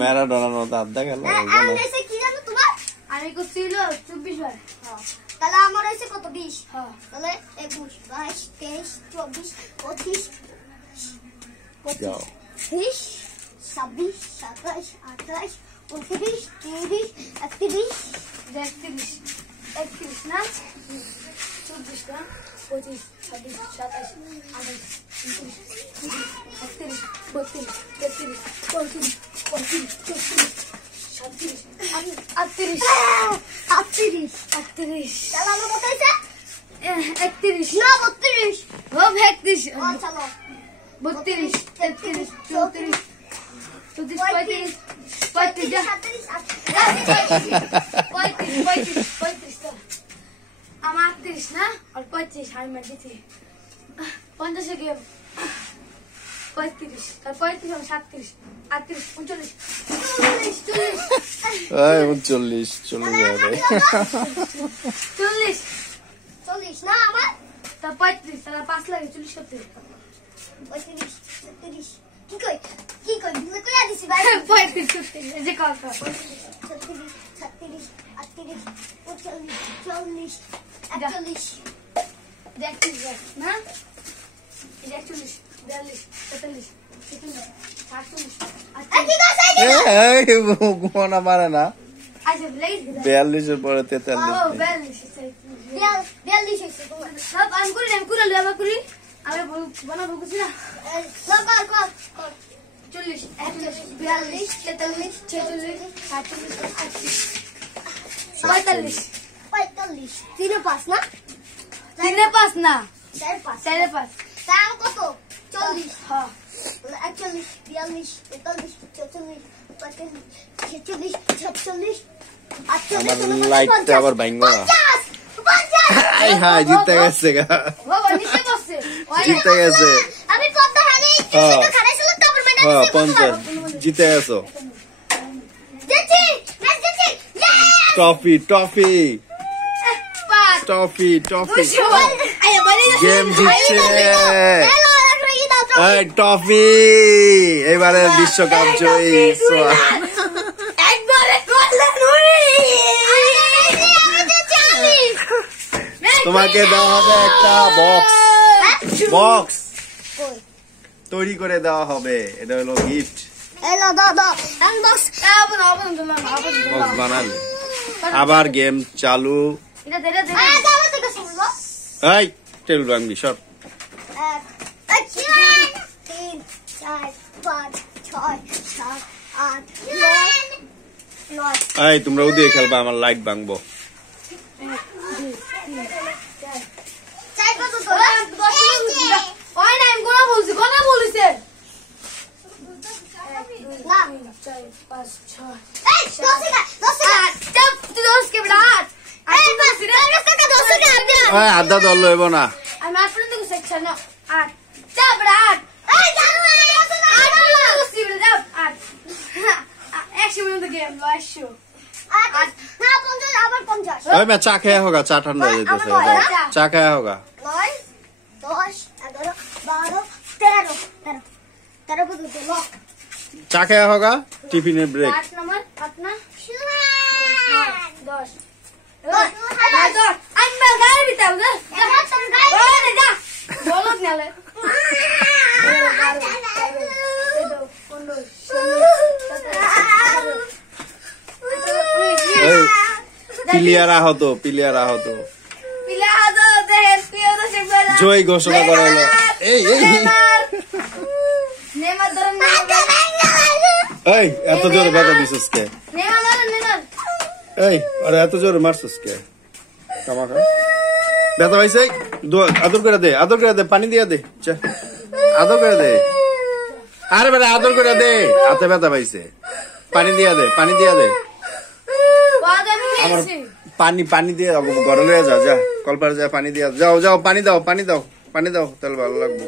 ম্যারাডোনার মতো আড্ডা গেল। আমি করছিল 24 বার। তাহলে আমার হয়েছে কত 20। তাহলে 21 22 23 24 25 26 27 28 29 30 31 31 31 না 24 না 25 26 27 28 29 30 31 32 33 34 35 36 38 তাহলে আমার কত হয়েছে 31 না 32 ও 31 চলো 32 33 34 35 35 আমার 38 না আর 35 আমি মাঝেছি 50 গেম 35 আর 35 আর 37 38 39 39 চলে যাবে 40 না আমার তা 35 তার 5 লাগে 40 করতে 35 36 কি কই ভুলে কইয়া দিছি ভাই 35 করতে এই যে কত 36 37 38 39 40 41 না 41 42 43 ঘুমানো পারে না। আচ্ছা ব্লেজ 42-এর পরে 43। ও 42 সব আমি করে লেবা করি আমি বানাবো কিছু না কর 40 41 42 43 46 47 45 3 5 না 3 5 না 4 5 4 5 তাও কত 40 হ্যাঁ 41 42 43 44 45 46 47 আমার লাইটটা আবার ভাঙবো না। 50 আই হ্যাঁ জিতে গেছে গা, বাবা নিচে বসে জিতে গেছে। আমি কত হারি হ্যাঁ। তো খারাইছিল তারপর মানে হ্যাঁ 50 জিতে গেছো। জিতছি ম্যাচ জিতছি টফি টফি পাঁচ টফি টফি আয়া বলে গেম জিতছে। এই টফি এবারে বিশ্বকাপ জয়ী। একবারে করলেন উড়ি তোমাকে দেওয়া হবে একটা বক্স তৈরি করে দেওয়া হবে। এটা হলো গিফট। এলো দাদা আনবক্স বক্স বানালে আবার গেম চালু। এটা ধরে ধরে দাও থেকে শুনবো এই টেবিল ভাঙবি সব। 1 2 3 4 5 6 7 8 9 এই তোমরা ওদিকে খেলবা, আমার লাইট ভাঙবো। চাই কত তো ওই না আমি কোনা বলছি না 4 5 6 এই 10 চাপ তুই দোস কে ব্লাড এই বাস টাকা 10 টাকা আপনি এই আড্ডা দল লইব না। আমি আপনার দিকে সেকশন না 8 চাপ ব্লাড এই জানো না 8 বলছি ব্লাড 8 100 মিনিট গেম লাইশো 8 না 50 আবার 50 ওই মে চা খেয়ে হোগা, চা ঠান্ডা হয়ে যেতেছে। চা খেয়ে হোগা। 9 10 11 12 13 13 কত দিলো চা খেয়ে হোগা, টিফিনের ব্রেক। 8 নম্বর 8 না 10 আমি গাড়ি বিতাও না বলত নালে 12 13 14 প্লেয়ার আহত জয় ঘোষণা করা হলো। এই এত জোরে ব্যথা দিছিস কে? এই আরে এত জোরে মারছিস কে? কামাখা ব্যথা পাইছে? আদর করে দে পানি দিয়া দে আদর করে দে। আরে বেটা আদর করে দে, হাতে ব্যথা পাইছে, পানি দিয়া দে আমার পানি দিয়ে ঘরে লয়ে যা কলপারে যা পানি দিয়া যাও পানি দাও তাহলে ভালো লাগবে।